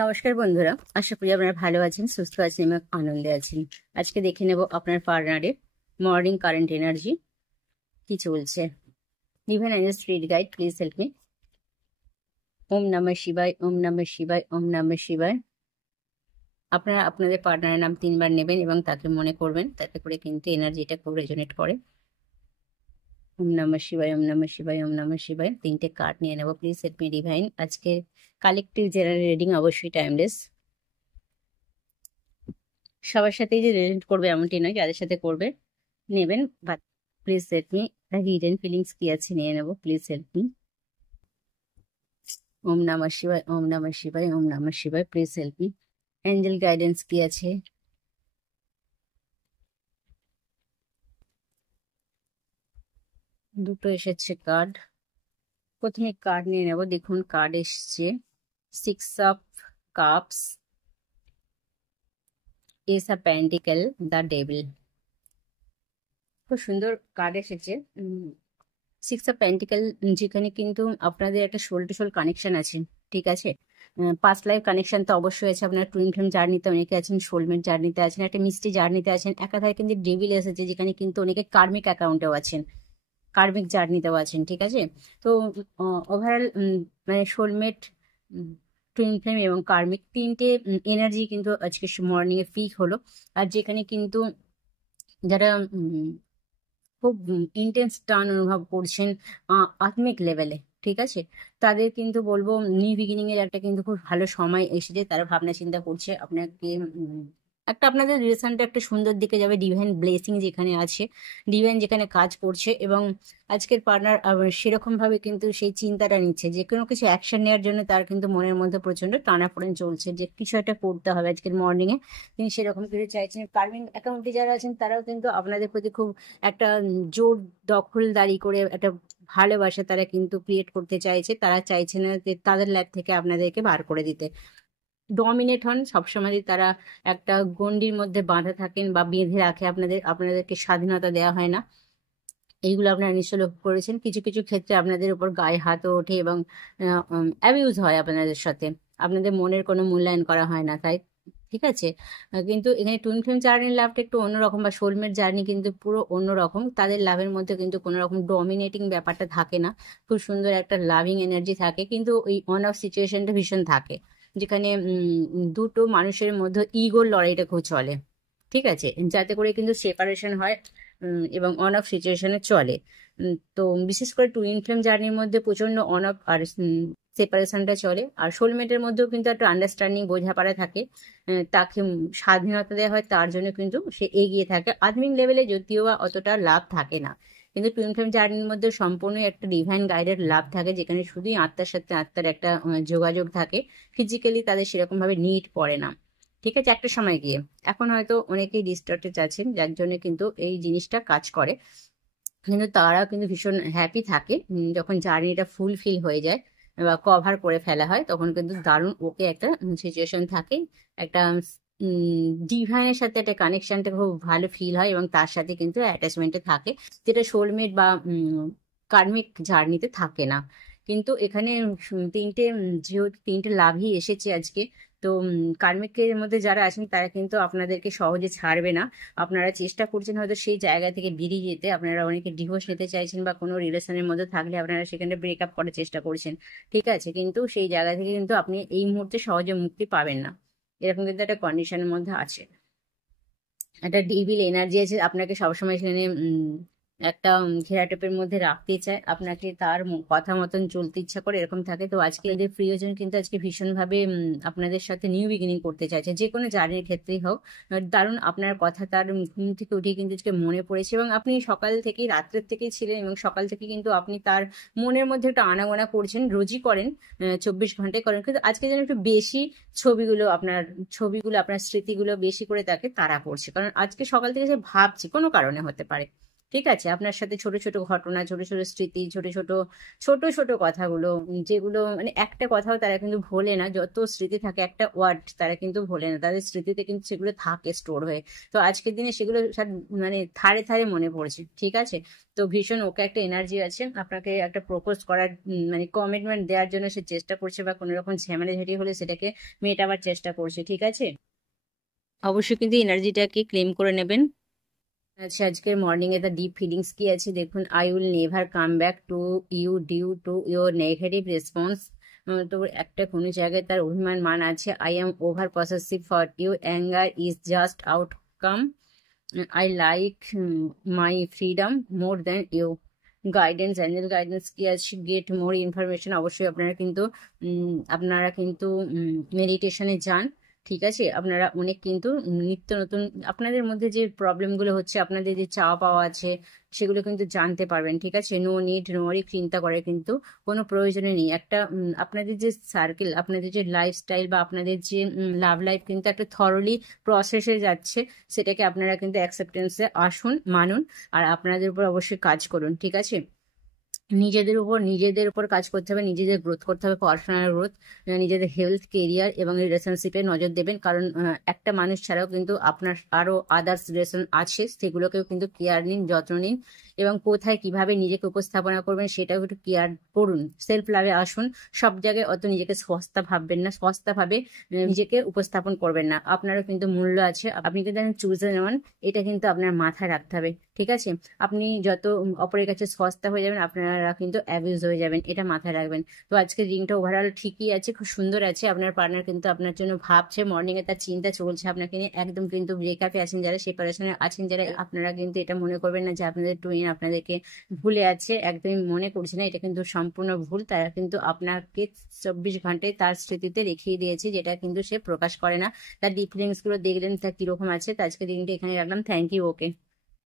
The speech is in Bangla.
নমস্কার বন্ধুরা, আশা করি আপনারা ভালো আছেন, সুস্থ আছেন এবং আনন্দে আছেন। আজকে দেখে নেব আপনার পার্টনারের মর্নিং কারেন্ট এনার্জি কি চলছে। Divine angel spirit guide, please help me. ওম নমঃ শিবায়, ওম নমঃ শিবায়, ওম নমঃ শিবায়। আপনারা আপনাদের পার্টনারের নাম 3 বার নেবেন এবং তাকে মনে করবেন, তাতে করে কিন্তু এনার্জিটা খুব রেজোনেট করে। ওম নমঃ শিবায়, ওম নমঃ শিবায়, ওম নমঃ শিবায়। 3টে কার্ড নিয়ে নেব, প্লিজ হেল্প মি ডিভাইন। আজকে কালেকটিভ জেনারেল রিডিং অবশ্যই টাইমলেস, সবার সাথেই যে রিলেট করবে এমনটি নয়, যাদের সাথে করবে নেবেন। But please help me, hidden feelings কি আছে নিয়ে নেবো, প্লিজ হেল্প মি। ওম নমঃ শিবায়, ওম নমঃ শিবায়, ওম নমঃ শিবায়, please help me. Angel guidance কি আছে। দুটো এসেছে কার্ড, প্রথমে কার্ড নিয়ে নেব। দেখুন কার্ড এসছে 6 of cups, S of pentacle, the devil. খুব সুন্দর কার্ড এসেছে। 6 অফ পেন্টিকেল, যেখানে কিন্তু আপনাদের একটা সোল টু সোল কানেকশন আছে, ঠিক আছে। পাস্ট লাইফ কানেকশন তো অবশ্যই আছে। আপনার টুইন ফ্লেম জার্নিতে অনেকে আছেন, সোলমেট জার্নিতে আছেন, একটা মিষ্টি জার্নিতে আছেন। একাধারে কিন্তু ডেভিল এসেছে, যেখানে কিন্তু অনেকে কার্মিক অ্যাকাউন্টেও আছেন, কার্মিক জার্নিতেও আছেন, ঠিক আছে। তো ওভারঅল মানে সোলমেট, টুইন ফ্লেম এবং কার্মিক 3টে এনার্জি কিন্তু আজকে মর্নিং এ পিক হলো। আর যেখানে কিন্তু যারা খুব ইন্টেন্স টান অনুভব করছেন আত্মিক লেভেলে, ঠিক আছে, তাদের কিন্তু বলবো নিউ বিগিনিং এর একটা কিন্তু খুব ভালো সময় এসেছে। তারা ভাবনা চিন্তা করছে আপনাকে, একটা আপনাদের রিলেশনটা একটা সুন্দর দিকে যাবে। ডিভাইন ব্লেসিং যেখানে আছে, ডিভাইন যেখানে কাজ করছে, এবং আজকের পার্টনার সেরকম ভাবে কিন্তু সেই চিন্তাটা নিচ্ছে যে কোনো কিছু অ্যাকশন নেওয়ার জন্য তার কিন্তু মনের মধ্যে প্রচন্ড টানাপোড়েন চলছে, যে কিছু একটা করতে হবে আজকের মর্নিং এ। তিনি সেরকম কিছু চাইছেন। কার্মিক অ্যাকাউন্টে যারা আছেন তারাও কিন্তু আপনাদের প্রতি খুব একটা জোর দখলদারি করে একটা ভালোবাসা তারা কিন্তু ক্রিয়েট করতে চাইছে। তারা চাইছে না যে তাদের লাইফ থেকে আপনাদেরকে বার করে দিতে। ডমিনেট হন সবসময়, তারা একটা গণ্ডির মধ্যে বাঁধা থাকেন বা বেঁধে রাখে আপনাদেরকে স্বাধীনতা দেওয়া হয় না। এইগুলো আপনারা নিশ্চয় লক্ষ্য করেছেন। কিছু কিছু ক্ষেত্রে আপনাদের উপর গায়ে হাতও ওঠে এবং অ্যাবিউজ হয় আপনাদের সাথে। আপনাদের মনের কোনো মূল্যায়ন করা হয় না, তাই ঠিক আছে। কিন্তু এখানে টুইন ফ্লেম জার্নির লাভটা একটু অন্যরকম, বা সোলমেট জার্নি কিন্তু পুরো অন্যরকম। তাদের লাভের মধ্যে কিন্তু কোনো রকম ডমিনেটিং ব্যাপারটা থাকে না, খুব সুন্দর একটা লাভিং এনার্জি থাকে। কিন্তু ওই অন অফ সিচুয়েশনটা ভীষণ থাকে, যেখানে দুটো মানুষের মধ্যে ইগোর লড়াইটা খুব চলে, ঠিক আছে, যাতে করে কিন্তু সেপারেশন হয় এবং অন অফ সিচুয়েশনে চলে। তো বিশেষ করে টুইন ফ্লেম জার্নির মধ্যে প্রচন্ড অন অফ আর সেপারেশনটা চলে। আর সোলমেটের মধ্যেও কিন্তু একটা আন্ডারস্ট্যান্ডিং, বোঝাপড়া থাকে। তাকে স্বাধীনতা দেওয়া হয়, তার জন্য কিন্তু সে এগিয়ে থাকে। আধুনিক লেভেলে যদিও বা অতটা লাভ থাকে না, কিন্তু টুইন ফ্লেম জার্নির মধ্যে সম্পূর্ণ একটা ডিভাইন গাইডের লাভ থাকে, যেখানে শুধুই আত্মার সাথে আত্মার একটা যোগাযোগ থাকে। ফিজিক্যালি তাদের সেরকম ভাবে নিড পড়ে না, ঠিক আছে, একটা সময় গিয়ে। এখন হয়তো অনেকেই ডিস্ট্রাক্টেড আছেন, যার জন্য কিন্তু এই জিনিসটা কাজ করে। কিন্তু তারা কিন্তু ভীষণ হ্যাপি থাকে যখন জার্নিটা ফুলফিল হয়ে যায় বা কভার করে ফেলা হয়, তখন কিন্তু দারুণ ওকে একটা সিচুয়েশন থাকে। একটা ডিভাইনের সাথে একটা কানেকশনটা খুব ভালো ফিল হয় এবং তার সাথে কিন্তু অ্যাটাচমেন্টে থাকে, যেটা সোলমেট বা কার্মিক জার্নিতে থাকে না। কিন্তু এখানে যেহেতু 3টে লাভই এসেছে আজকে, তো কার্মিকের মধ্যে যারা আছেন তারা কিন্তু আপনাদেরকে সহজে ছাড়বে না। আপনারা চেষ্টা করছেন হয়তো সেই জায়গা থেকে বেরিয়ে যেতে। আপনারা অনেকে ডিভোর্স নিতে চাইছেন বা কোনো রিলেশনের মধ্যে থাকলে আপনারা সেখানে ব্রেকআপ করার চেষ্টা করছেন, ঠিক আছে, কিন্তু সেই জায়গা থেকে কিন্তু আপনি এই মুহূর্তে সহজে মুক্তি পাবেন না, এরকম কিন্তু একটা কন্ডিশনের মধ্যে আছে। একটা ডেভিল এনার্জি আছে, আপনাকে সবসময় সেখানে একটা ঘেরাটোপের মধ্যে রাখতে চায়, আপনাকে তার কথা মতন চলতে ইচ্ছা করে, এরকম থাকে। তো আজকে এদের প্রিয়জন কিন্তু আজকে ভীষণভাবে আপনাদের সাথে নিউ বিগিনিং করতে চাইছে, যে কোনো জার্নির ক্ষেত্রেই হোক। দারুণ আপনার কথা তার ঘুম থেকে উঠে কিন্তু আজকে মনে পড়েছে, এবং আপনি সকাল থেকেই, রাত্রের থেকেই ছিলেন, এবং সকাল থেকে কিন্তু আপনি তার মনের মধ্যে একটা আনাগোনা করছেন, রোজই করেন, 24 ঘন্টায় করেন, কিন্তু আজকে যেন একটু বেশি ছবিগুলো আপনার স্মৃতিগুলো বেশি করে তাকে তাড়া করছে। কারণ আজকে সকাল থেকে সে ভাবছে, কোনো কারণে হতে পারে, ঠিক আছে, আপনার সাথে ছোট ছোট ঘটনা, ছোট ছোট স্মৃতি, ছোট ছোট ছোট ছোট কথাগুলো, যেগুলো মানে একটা কথাও তারা কিন্তু ভোলে না, যত স্মৃতি থাকে একটা ওয়ার্ড তারা কিন্তু ভোলে না, তাদের স্মৃতিতে কিন্তু সেগুলো থাকে স্টোর হয়ে। তো আজকের দিনে সেগুলো মানে ধারে ধারে মনে পড়ছে। ঠিক আছে, তো ভীষণ ওকে একটা এনার্জি আছে, আপনাকে একটা প্রপোজ করার মানে কমিটমেন্ট দেওয়ার জন্য সে চেষ্টা করছে, বা কোনো রকম ঝামেলা ঝাঁটি হলে সেটাকে মেটাবার চেষ্টা করছে। ঠিক আছে, অবশ্যই কিন্তু এনার্জিটাকে ক্লেম করে নেবেন। আচ্ছা, আজকের মর্নিং এ দ্য ডিপ ফিলিংস কি আছে দেখুন। I will never come back to you due to your negative response. তো একটা কোনো জায়গায় তার অভিমান মান আছে। I am over possessive for you, anger is just outcome. I like my freedom more than you. Guidance, angel guidance কি আছে। Get more information. অবশ্যই আপনারা কিন্তু মেডিটেশনে যান। ঠিক আছে, আপনারা অনেক কিন্তু নিত্য নতুন আপনাদের মধ্যে যে প্রবলেমগুলো হচ্ছে, আপনাদের যে চাওয়া পাওয়া আছে, সেগুলো কিন্তু জানতে পারবেন। ঠিক আছে, নো নিড নো ওয়ারি, চিন্তা করে কিন্তু কোনো প্রয়োজনে নেই। একটা আপনাদের যে সার্কেল, আপনাদের যে লাইফস্টাইল বা আপনাদের যে লাভ লাইফ কিন্তু একটা থরলি প্রসেসে যাচ্ছে, সেটাকে আপনারা কিন্তু অ্যাকসেপ্টেন্সে আসুন, মানুন, আর আপনাদের উপর অবশ্যই কাজ করুন। ঠিক আছে, নিজেদের উপর কাজ করতে হবে, নিজেদের গ্রোথ করতে হবে, পার্সোনাল গ্রোথ, নিজেদের হেলথ, কেরিয়ার এবং রিলেশনশিপে নজর দেবেন। কারণ একটা মানুষ ছাড়াও কিন্তু আপনার আরো আদার্স রিলেশন আছে, সেগুলোকেও কিন্তু কেয়ার নিন, যত্ন নিন, এবং কোথায় কিভাবে নিজেকে উপস্থাপনা করবেন সেটাও একটু কেয়ার করুন। সেলফ লাভে আসুন। সব জায়গায় অত নিজেকে সস্তা ভাববেন না, সস্তা ভাবে নিজেকে উপস্থাপন করবেন না। আপনারও কিন্তু মূল্য আছে, আপনি কিন্তু চুজে নেওয়ান, এটা কিন্তু আপনার মাথায় রাখতে হবে। ঠিক আছে, আপনি যত অপরের কাছে সস্তা হয়ে যাবেন, আপনারা কিন্তু অ্যাবিউজ হয়ে যাবেন, এটা মাথায় রাখবেন। তো আজকের দিনটা ওভারঅল ঠিকই আছে, খুব সুন্দর আছে। আপনার পার্টনার কিন্তু আপনার জন্য ভাবছে, মর্নিং এ তার চিন্তা চলছে আপনাকে নিয়ে, একদম কিন্তু ব্রেকআপে আছেন যারা, সেপারেশনে আছেন যারা, আপনারা কিন্তু এটা মনে করবেন না যে আপনাদের টুইন আপনাদেরকে ভুলে আছে, একদমই মনে করছে না, এটা কিন্তু সম্পূর্ণ ভুল। তারা কিন্তু আপনাকে 24 ঘন্টায় তার স্মৃতিতে রেখিয়ে দিয়েছে, যেটা কিন্তু সে প্রকাশ করে না। তার ডিফারেন্স গুলো দেখলেন তা কিরকম আছে। তো আজকের দিনটা এখানে রাখলাম। Thank you. ওকে।